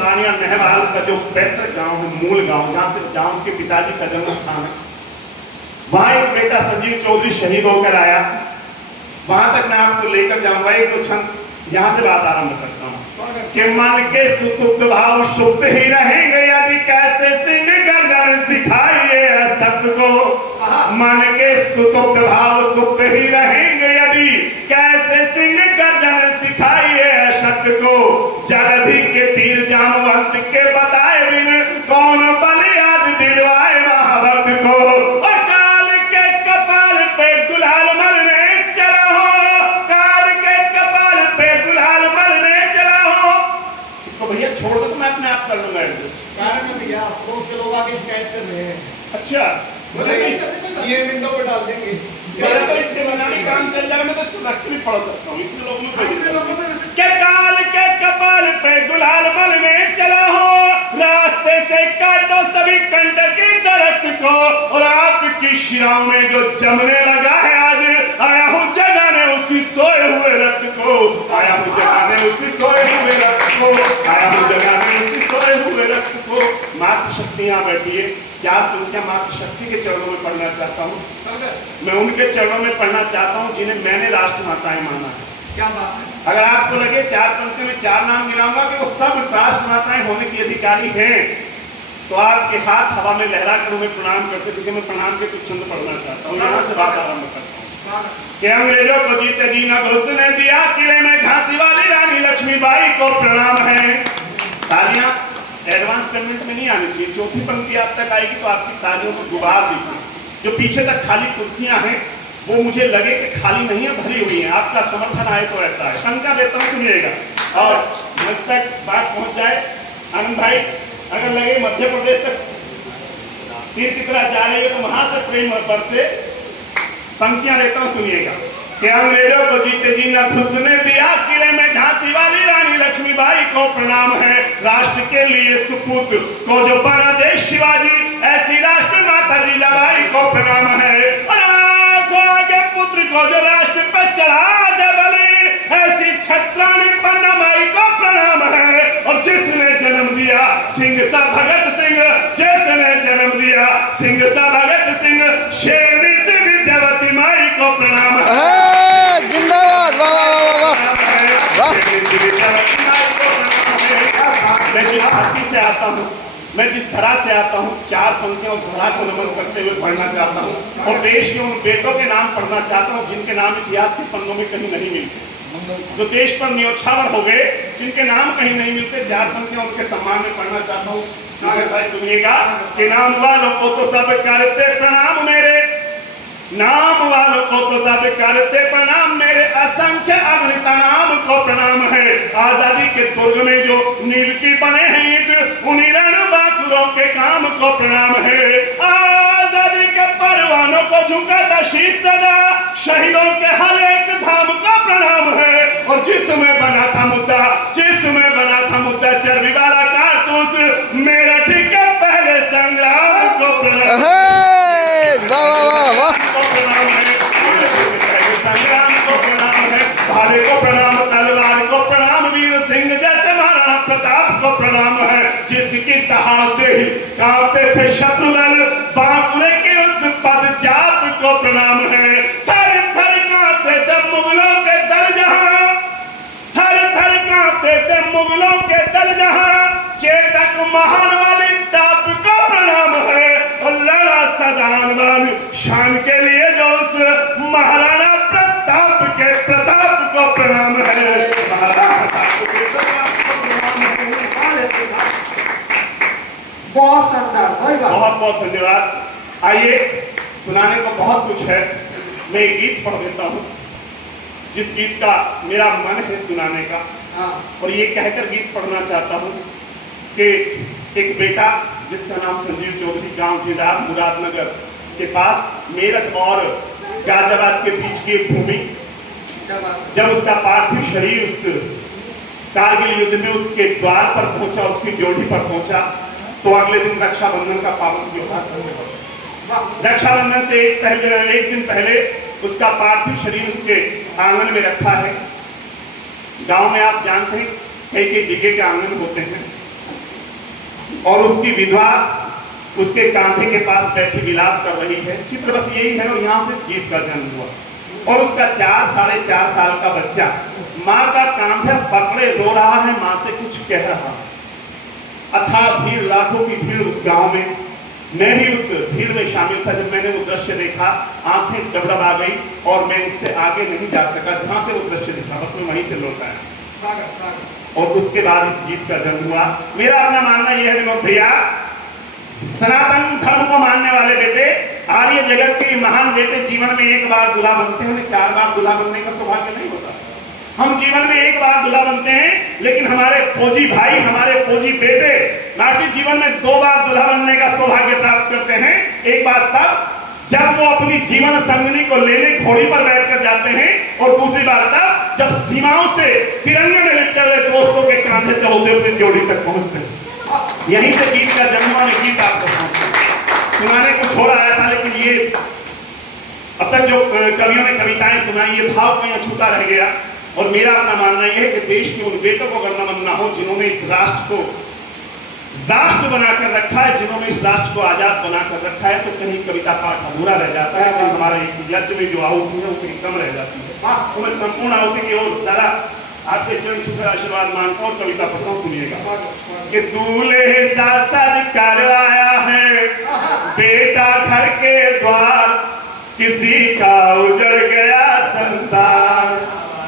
सानिया नेहवाल का जो पैतृक गांव है, मूल गांव, जहां से जहां उनके पिताजी का जन्म स्थान है, वहां एक बेटा संजीव चौधरी शहीद होकर आया। वहां तक मैं आपको लेकर जाऊंगा। एक दो क्षण यहां से बात आरंभ करता हूं कि मन के सुसुप्त भाव सुप्त ही रहेंगे यदि कैसे सिंह गर्जन सिखाइए शब्द को। मन के सुसुप्त भाव सुप्त ही रहेंगे यदि कैसे सिंह गर्जन सिखाइए शब्द को। जलधि के तीर जामवंत के बताए बिन कौन बल याद दिलवाए महाभक्त को। और काल के कपाल पे गुलाल मलने चला हो, काल के कपाल पे गुलाल मलने चला हो। इसको भैया छोड़ दो तो मैं अपने आप कर लूंगा एडजस्ट। कारण है भैया, अफसोस के लोग आगे शिकायत कर रहे हैं। अच्छा, सीएम विंडो पे डाल देंगे। मेरा तो इसके बनाने काम चल जाएगा, मैं तो इसको रख के भी पढ़ सकता हूँ। इतने लोगों में के काल के कपाल पे गुलाल मलने चला हो, रास्ते से काटो सभी कंटकी दरख्त को। और आपकी शिराओं में जो जमने लगा है आज, आया हूँ जगाने उसी सोए हुए रक्त को। आया हूँ जगाने उसी सोए हुए रक्त को। आया हूँ जगाने उसी सोए हुए रक्त को। मातृशक्ति यहाँ बैठी है, क्या तुम क्या मातृशक्ति के चरणों में पढ़ना चाहता हूँ? मैं उनके चरणों में पढ़ना चाहता हूँ जिन्हें मैंने राष्ट्र माताएं माना है। क्या बात है? अगर आपको लगे चार पंक्ति में चार नाम गिनाऊंगा कि वो सब राष्ट्र माताएं होने की अधिकारी हैं, तो आपके हाथ हवा में लहरा कर उन्हें प्रणाम करते, क्योंकि मैं प्रणाम के कुछ छंद पढ़ना चाहता हूँ। यहाँ से बात आरंभ करता हूँ कि अंग्रेजों को जीते जी न घुसने दिया किले में झांसी वाली रानी लक्ष्मीबाई को प्रणाम है। तालियां एडवांस पेमेंट में नहीं आनी चाहिए। चौथी पंक्ति आप तक आएगी तो आपकी तालियों को गुबार दिखे। जो पीछे तक खाली कुर्सियां हैं वो मुझे लगे कि खाली नहीं है, भरी हुई है। आपका समर्थन आए तो ऐसा है। शंका देता हूँ, सुनिएगा और मुझ तक बात पहुंच जाए। आनंद भाई, अगर लगे मध्य प्रदेश तक तीर की तरह जा रही है तो वहां से प्रेम पर से पंक्तियां देता हूँ, सुनिएगा कि अंग्रेजों को जीते जी न घुसने दिया किले में झांसी वाली रानी लक्ष्मीबाई को प्रणाम है। राष्ट्र के लिए सुपूत को जो परदेश शिवाजी, ऐसी राष्ट्र माता जीजाबाई को प्रणाम है। और आंखों आगे पुत्र को जो राष्ट्र पे चढ़ा दे बलि, ऐसी छत्राणी पन्नामाई को प्रणाम है। और जिसने जन्म दिया सिंह सा भगत सिंह, जिसने जन्म दिया सिंह सा भगत सिंह, शेरनी से विद्यावती माई को प्रणाम है। जिंदाबाद, वाह वाह वाह वाह। मैं जिस धरती से आता हूँ, मैं जिस धरा से आता हूँ, चार पंक्तियों धरा को नमन करते हुए पढ़ना चाहता हूँ और देश के उन बेटों के नाम पढ़ना चाहता हूँ जिनके नाम इतिहास के पन्नों में कहीं नहीं मिलते, जो देश पर न्योछावर हो गए, जिनके नाम कहीं नहीं मिलते। चार पंक्तियां उनके सम्मान में पढ़ना चाहता हूँ। सुनिएगा कि नाम वालों को तो सब करते प्रणाम मेरे, नाम वालों को तो सब करते प्रणाम मेरे, असंख्य अगणित नाम को प्रणाम है। आजादी के दुर्ग में जो नील की बने हैं ईंट, उन्हीं रण बहादुरों के काम को प्रणाम है। आजादी के परवानों को झुका था शीश सदा, शहीदों के हर एक धाम को प्रणाम है। और जिसमें बना था मुद्दा, जिसमें बना था मुद्दा चर्बी वाला कारतूस, मेरठ के पहले संग्राम को प्रणाम है। संग्राम को प्रणाम है। भाले को प्रणाम, तलवार को प्रणाम, वीर सिंह जैसे महाराणा प्रताप को प्रणाम है। जिसकी तहा से ही कांपते थे शत्रुदल, बांकुरे के उस पदचाप को प्रणाम है। थर थर कांपते थे मुगलों के दल जहां, थर थर कांपते थे मुगलों के दल जहां, चेतक महान वाली ताप को प्रणाम है। और लड़ा सदानवान शान के लिए जो उस महाराणा प्रताप के प्रताप को प्रणाम है। बहुत शानदार, बहुत बहुत धन्यवाद। आइए, सुनाने को बहुत कुछ है, मैं एक गीत पढ़ देता हूँ जिस गीत का मेरा मन है सुनाने का। और ये कहकर गीत पढ़ना चाहता हूँ कि एक बेटा जिसका नाम संजीव चौधरी, गांव गिदार मुरादनगर के पास मेरठ और गाजियाबाद के बीच की भूमि, जब उसका पार्थिव शरीर उस कारगिल युद्ध में उसके द्वार पर पहुंचा, उसकी ड्योढ़ी पर पहुंचा, तो अगले दिन रक्षाबंधन का पावन त्योहार। रक्षाबंधन से एक दिन पहले उसका पार्थिव शरीर उसके आंगन में रखा है। गांव में आप जानते हैं कई कई बीघे के आंगन होते हैं और उसकी विधवा उसके कांधे के पास बैठी विलाप कर रही है। चित्र बस यही है और यहाँ से इस गीत का जन्म हुआ। और उसका 4-4.5 साल का बच्चा माँ का कांधे पकड़े रो रहा है, माँ से कुछ कह रहा है। अथाह भीड़, लाखों की भीड़ उस गांव में। मैं भी उस भीड़ में शामिल था। जब मैंने वो दृश्य देखा आंखें डबडब आ गई और मैं उससे आगे नहीं जा सका जहां से वो दृश्य दिखा, बस मैं वहीं से लौट आया। और उसके बाद इस गीत का जन्म हुआ। मेरा अपना मानना यह है विनोद भैया, सनातन धर्म को मानने वाले बेटे, आर्य जगत के महान बेटे जीवन में एक बार दूल्हा बनते हैं, उन्हें 4 बार दूल्हा बनने का सौभाग्य नहीं होता। हम जीवन में एक बार दूल्हा बनते हैं, लेकिन हमारे फौजी भाई, हमारे फौजी बेटे नासिक जीवन में 2 बार दूल्हा बनने का सौभाग्य प्राप्त करते हैं। एक बार तब जब वो अपनी जीवन संगिनी को लेने घोड़ी पर बैठकर जाते हैं, और दूसरी बार तब जब सीमाओं से तिरंगे में लिपटे हुए दोस्तों के कांधे से होते हुए जोड़ी तक पहुंचते हैं। यहीं से गीत का जन्म हुआ। मैं गीत आपको सुनाने कुछ हो रहा था, लेकिन ये अब तक जो कवियों ने कविताएं सुनाई, ये भाव कहीं अछूता रह गया। और मेरा अपना मानना यह है कि देश के उन बेटों को अगर नमन ना हो जिन्होंने इस राष्ट्र को राष्ट्र बनाकर रखा है, जिन्होंने इस राष्ट्र को आजाद बनाकर रखा है, तो कहीं कविता पाठ अधूरा रह जाता है, कहीं हमारा इस यज्ञ में जो आहुति है वो कहीं कम रह जाती है। तो मैं संपूर्ण आहुति की ओर ज्यादा आपके चरण छूकर आशीर्वाद मांगता हूँ और कविता पढ़ता हूँ, सुनिएगा। कि दूल्हे सा सज कर आया है बेटा घर के द्वार, किसी का उजड़ गया संसार।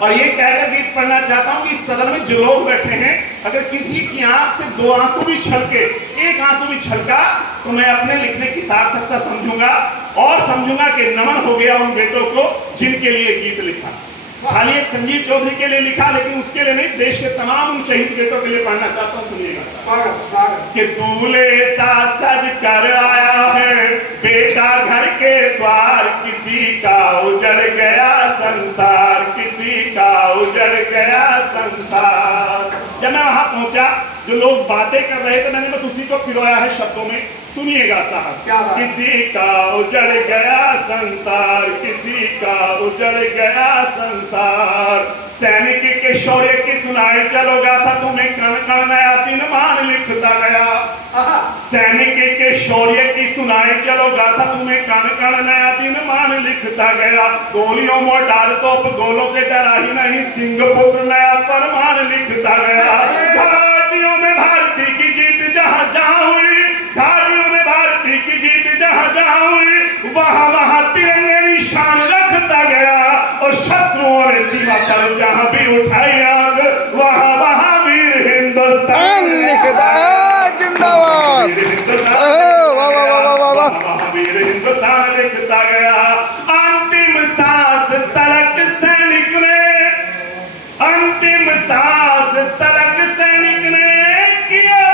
और ये कहकर गीत पढ़ना चाहता हूं कि इस सदन में जो लोग बैठे हैं, अगर किसी की आंख से 2 आंसू भी छलके, एक आंसू भी छलका, तो मैं अपने लिखने की सार्थकता समझूंगा और समझूंगा कि नमन हो गया उन बेटों को जिनके लिए गीत लिखा। खाली एक संजीव चौधरी के लिए लिखा, लेकिन उसके लिए नहीं, देश के तमाम उन शहीद बेटों के लिए पढ़ना चाहता हूं, सुनिएगा। कि दूल्हे सा सज कर आया है बेटा घर के द्वार, किसी का उजड़ गया संसार, किसी का उजड़ गया संसार। जब मैं वहां पहुंचा, जो लोग बातें कर रहे थे, मैंने बस उसी को पिरोया है शब्दों में, सुनिएगा साहब। किसी का उजड़ गया संसार, किसी का उजड़ गया संसार, सैनिक के शौर्य की सुनाई चलो गाथा, तुम्हें कण कण नया दिन मान लिखता गया। सैनिक के शौर्य की सुनाई चलो गाथा, तुम्हें कण कण नया दिन मान लिखता गया। गोलियों मोटार तोप गोलों से डरा ही नहीं, सिंह पुत्र नया फरमान लिखता गया। घाटियों में भारती की जीत जहां जहां हुई, घाटियों में भारती की जीत जहां जहां हुई, वहां वहां तिरंगे निशान रखता गया। और शत्रुओं ने सीमा पर जहां भी उठाई आग, वहां वहां वीर हिंदुस्तान लिखता है जिंदाबाद। वहां वीर हिंदुस्तान लिखता गया। अंतिम सांस तलक सैनिक ने, अंतिम सांस तलक सैनिक ने किया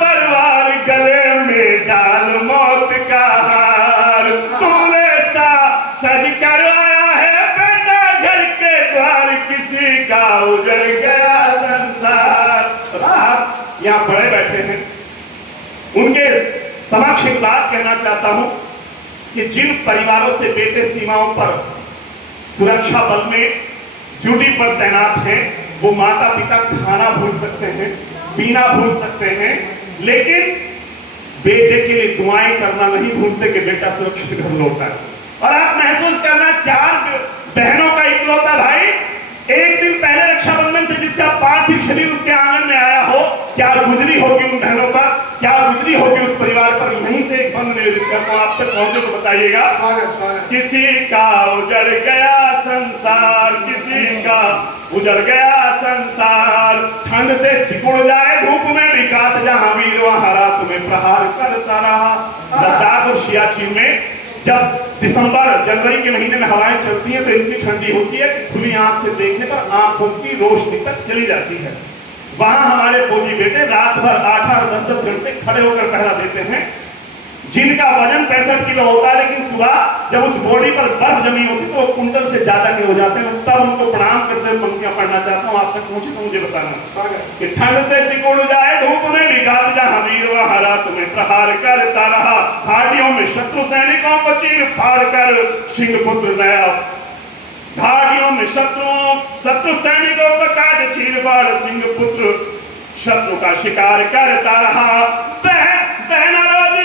परिवार गले में डाल मौत का हार। दूल्हे सा सज कर आया है बेटा घर के द्वार, किसी का उजड़ गया संसार। साहब यहाँ बड़े बैठे हैं, उनके समक्ष एक बात कहना चाहता हूं कि जिन परिवारों से बेटे सीमाओं पर सुरक्षा बल में ड्यूटी पर तैनात हैं, वो माता पिता खाना भूल सकते हैं, पीना भूल सकते हैं, लेकिन बेटे के लिए दुआएं करना नहीं भूलते कि बेटा सुरक्षित घर लौटा है। और आप महसूस करना, 4 बहनों का इकलौता भाई, एक दिन पहले रक्षाबंधन से जिसका पार्थिव शरीर उसके आंगन में आया हो, क्या गुजरी होगी उन बहनों पर, क्या गुजरी होगी उस परिवार पर। यहीं से एक बंद निवेदित करता हूं, आप तक पहुंचे तो बताइएगा। किसी का उजड़ गया संसार, किसी का उजड़ गया संसार, ठंड से सिकुड़ जाए धूप में विकात जहां वीर वहां रात में प्रहार करता रहा। लद्दाख और सियाचिन में जब दिसंबर जनवरी के महीने में हवाएं चलती हैं तो इतनी ठंडी होती है कि खुली आंख से देखने पर आंखों की रोशनी तक चली जाती है। वहां हमारे फौजी बेटे रात भर 8 और 10 घंटे खड़े होकर पहरा देते हैं, जिनका वजन 65 किलो होता है, लेकिन सुबह जब उस बॉडी पर बर्फ जमी होती तो वो कुंटल से ज्यादा के हो जाते हैं। तब उनको प्रणाम करते हुए पंक्तियां पढ़ना चाहता हूं, आप तक पहुंचे तो मुझे बताना कि ठंड से सिकुड़ जाए धूप में विघात जहां वीर वहां रात में प्रहार करता रहा। घाटियों में शत्रु सैनिकों को चीर फाड़ कर सिंह पुत्र नया घाटियों में शत्रु सैनिकों का काट चीर फाड़ सिंह पुत्र शत्रु का शिकार करता रहा। बहना रोज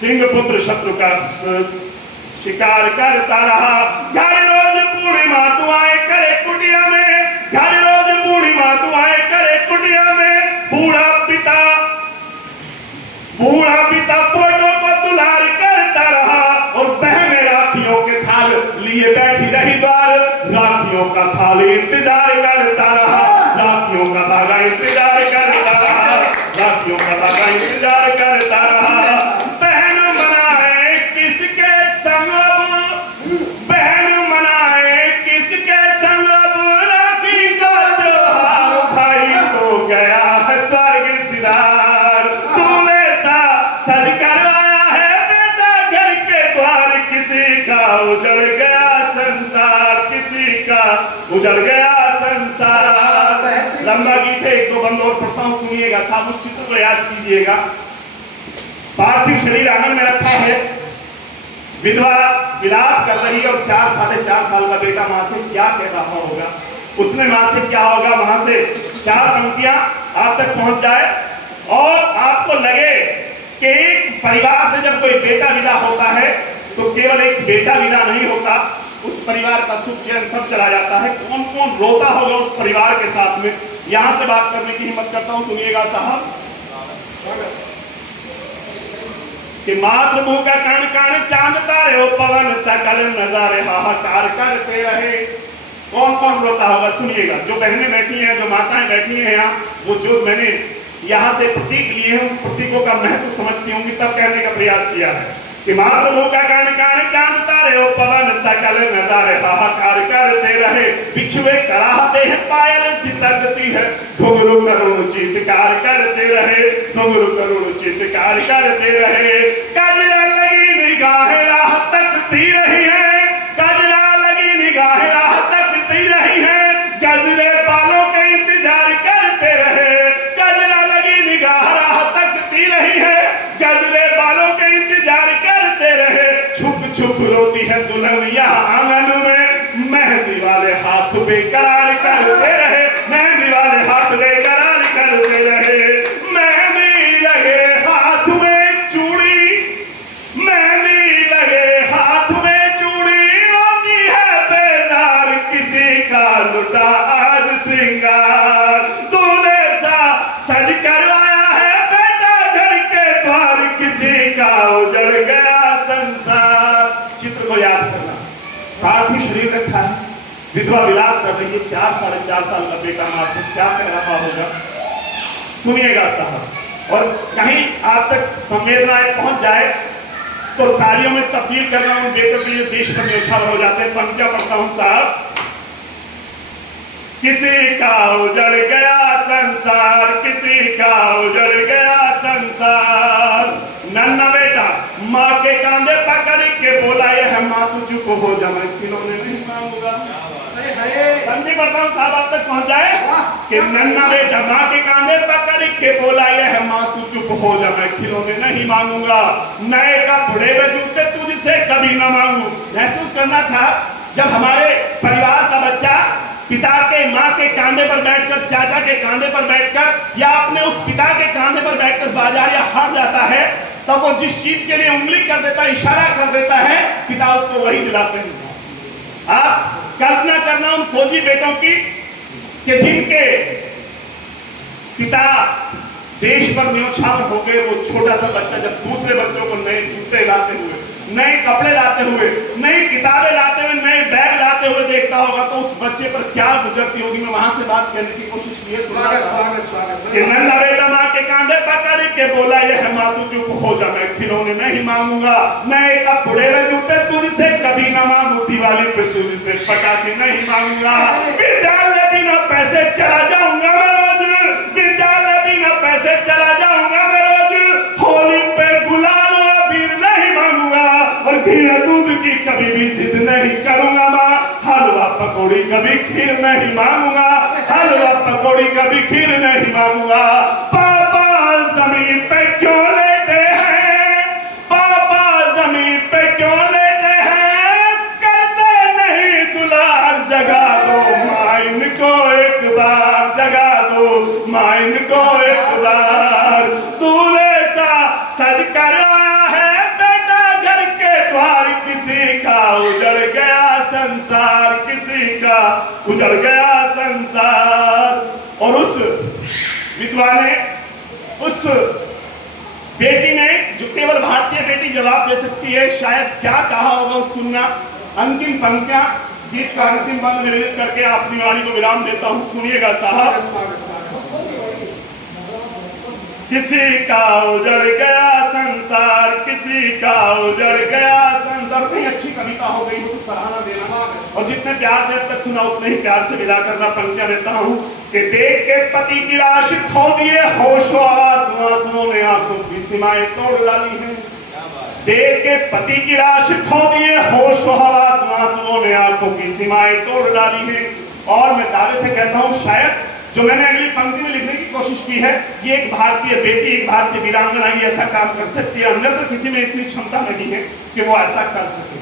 सिंह पुत्र शत्रु का शिकार करता रहा। घर रोज पूर्णिमा दुआएं करे कुटिया में, घर रोज पूर्णिमा दुआएं करे कुटिया में। बूढ़ा पिता फोटो को दुलार करता रहा और बहन राखियों के थाल लिए बैठी रही द्वार। राखियों का थाल इंतजार करता रहा, राखियों का धागा इंतजार करता रहा, राखियों का धागा इंतजार करता रहा। बहन मनाए किसके संग अब, बहन मनाए किसके संग अब राखी का त्योहार। भाई तो गया है स्वर्ग सिधार, तूने सा सज करवाया है बेटा घर के द्वार। किसी का उजड़ गया संसार, किसी का उजड़ गया संसार। लंबा गीत है, एक दो बंद और पढ़ता हूं, सुनिएगा। साहब उस चित्र को याद कीजिएगा। पार्थिव शरीर आंगन में रखा है, विधवा विलाप कर रही है और 4-4.5 साल का बेटा मां से क्या कह रहा होगा। उसने मां से क्या होगा, वहां से 4 पंक्तियां आप तक पहुंच जाए और आपको लगे कि एक परिवार से जब कोई बेटा विदा होता है तो केवल एक बेटा विदा नहीं होता, उस परिवार का सुख चैन सब चला जाता है। कौन कौन रोता होगा उस परिवार के साथ में, यहां से बात करने की हिम्मत करता हूं, सुनिएगा साहब। कि मातृभूमि का कण कण चांद तारे हो पवन सकल नजारे हाहाकार करते रहे। कौन कौन रोता होगा, सुनिएगा। जो बहनें बैठी हैं, जो माताएं बैठी हैं यहाँ, वो जो मैंने यहाँ से प्रतीक लिए हैं, उन प्रतीकों का महत्व समझती होंगी, तब कहने का प्रयास किया है कि मातृभूमि का कण कण चांद तारे हो पवन सकल नजारे हाहाकार करते रहे। बिछुए कराहते हैं पायल सिसकती है, घुंघरू करुण चित्कार करते रहे, घुंघरू करुण चित्कार करते रहे। गजरा लगी निगाहें राह तकती रही है, गजरा लगी निगाहें राह तकती रही है। गजरे बालों का इंतजार करते रहे, गजरा लगी निगाह राह तकती रही है, गजरे बालों का इंतजार करते रहे। छुप छुप रोती है दुल्हन यहाँ आंगन में, मेहंदी वाले हाथ बेकरार करते रहे, मेहंदी वाले हाथ बेकरार करते रहे। मेहंदी लगे हाथ में चूड़ी, मेहंदी लगे हाथ में चूड़ी, रोती है बेजार किसी का लुटा आज सिंगार। तूने सा सज करवाया है बेटा घर के द्वार, किसी का उजड़ गया संसार। चित्र को याद करना। पार्थिव शरीर रखा है, विधवा विलाप कर रही है, 4-4.5 साल का बेटा मां से क्या कह रहा होगा, सुनिएगा साहब। और कहीं आप तक संवेदनाएं पहुंच जाए तो तालियों में तब्दील करना उन बेटों के लिए देश पर न्यौछावर हो जाते हैं। पंक्तियां पढ़ता हूं साहब। किसी का उजड़ गया संसार, किसी का उजड़ गया संसार। नन्ना बेटा माँ के कांधे पकड़ के बोला, यह माँ तू चुप हो जा, मैं खिलौने नहीं मांगूंगा। पंक्ति पढ़ता हूं साहब, आप तक पहुंच जाए कि नन्ना बेटा माँ के कांधे पकड़ के बोला, यह माँ तू चुप हो जा, मैं खिलौने नहीं मांगूंगा। नए कपड़े व जूते तुझसे कभी ना मांगू। महसूस करना साहब, जब हमारे परिवार का बच्चा पिता के माँ के कांधे पर बैठकर, चाचा के कांधे पर बैठकर या अपने उस पिता के कांधे पर बैठकर बाजार या हाथ जाता है, तब वो जिस चीज के लिए उंगली कर देता है, इशारा कर देता है, पिता उसको वही दिलाते हैं। आप कल्पना करना उन फौजी बेटों की कि जिनके पिता देश पर न्यौछावर हो गए। वो छोटा सा बच्चा जब दूसरे बच्चों को नए जूते लाते हुए, नए कपड़े लाते हुए, नई किताबें लाते हुए, नए बैग लाते हुए देखता होगा तो उस बच्चे पर क्या गुजरती होगी। मैं वहां से बात करने की कोशिश की है। कि नन्हा बेटा माँ के कांधे पकड़ के बोला, यह माँ तू चुप हो जा, मैं खिलौने नहीं मांगूंगा। नए कपड़े व जूते तुझसे कभी ना मांगू, दिवाली पे तुझसे पटाखे नहीं मांगूंगा। विद्यालय बिना पैसे चला जाऊंगा मैं रोज, विद्यालय बिना पैसे चला जाऊंगा मैं रोज। होली पे गुलाल अबीर नहीं मांगूंगा और घी दूध की कभी भी जिद नहीं करूंगा। माँ हलवा पकौड़ी कभी खीर नहीं मांगूंगा, हलवा पकौड़ी कभी खीर नहीं मांगूंगा। पापा जमीन पे क्यों लेते हैं, पापा जमीन पे क्यों लेते हैं, किसी का उजड़ गया संसार। और उस विधवा ने, उस बेटी ने, जो केवल भारतीय बेटी जवाब दे सकती है, शायद क्या कहा होगा सुनना। अंतिम पंक्तियां, गीत का अंतिम बंद निवेदित करके अपनी वाणी को विराम देता हूं, सुनिएगा साहब। किसी का उजड़ गया संसार, किसी का उजड़ गया संसार। कहीं अच्छी कविता हो गई हो तो सराहना देना, और जितने प्यार से अब तक सुना उतने ही प्यार से विदा करना। पंक्तियां देता हूं कि देख के पति की लाश खो दिए होश आवास, आंसुओं ने आंखों की सीमाएं तोड़ डाली है। देख के पति की लाश खो दिए होश आवास, आंसुओं ने आंखों की सीमाएं तोड़ डाली है। और मैं दावे से कहता हूं, शायद जो मैंने अगली पंक्ति में लिखने की कोशिश की है, ये एक भारतीय बेटी, एक भारतीय वीरांगना ही ऐसा काम कर सकती है, अन्यथा किसी में इतनी क्षमता नहीं है कि वो ऐसा कर सके।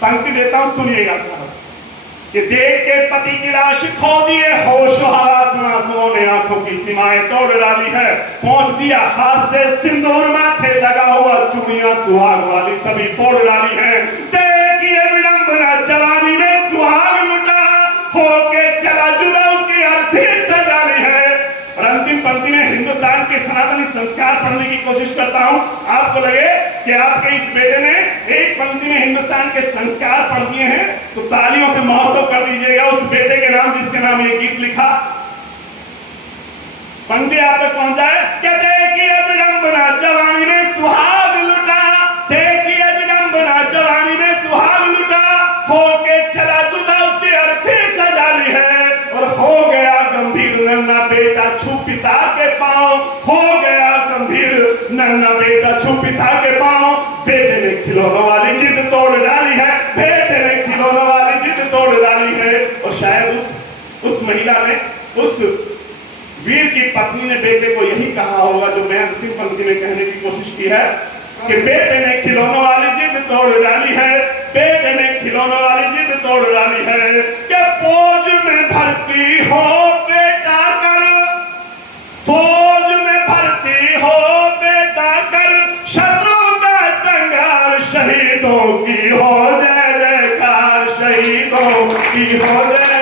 पंक्ति देता हूं, सुनिएगा साहब। कि देख के पति की लाश खो दिए होश हवास, आंसुओं ने आंखों की सीमाएं तोड़ डाली है। पहुंच दिया हाथ से सिंदूर, माथे लगा हुआ चूड़ियां सुहाग वाली सभी फोड़ डाली है। देखिए विडंबना, जवानी में सुहाग लुटा होके चला जुदा, उसकी अर्थी सजानी है। और अंतिम पंक्ति में हिंदुस्तान के सनातनी संस्कार पढ़ने की कोशिश करता हूं। आपको लगे कि आपके इस बेटे ने एक पंक्ति में हिंदुस्तान के संस्कार पढ़ दिए हैं, तो तालियों से महोत्सव कर दीजिएगा उस बेटे के नाम जिसके नाम ये गीत लिखा। पंक्ति आप तक पहुंच जाए। क्या देखिए विडंबना, जवानी में सुहाग लुटा, देखिए विडंबना, जवानी में सुहाग लुटा, होके चला जुदा, उसकी अर्थी सजाली है। और हो गया गंभीर नन्ना बेटा छू पिता के पांव, हो गया गंभीर नन्ना बेटा छू पिता के पांव। बेटे ने खिलौनों वाली जिद तोड़ डाली है, बेटे ने खिलौनों वाली जिद तोड़ डाली है। और शायद उस महिला ने, उस वीर की पत्नी ने बेटे को यही कहा होगा जो मैं अंतिम पंक्ति में कहने की कोशिश की है, कि बेटे ने खिलौनों वाली जिद तोड़ डाली है, बेटे ने खिलौनों वाली जिद तोड़ डाली है। कि फौज में भर्ती हो बेटा कर, फौज में भर्ती हो बेटा कर, शत्रु का संघार, शहीदों की हो जय जयकार, शहीदों की हो जय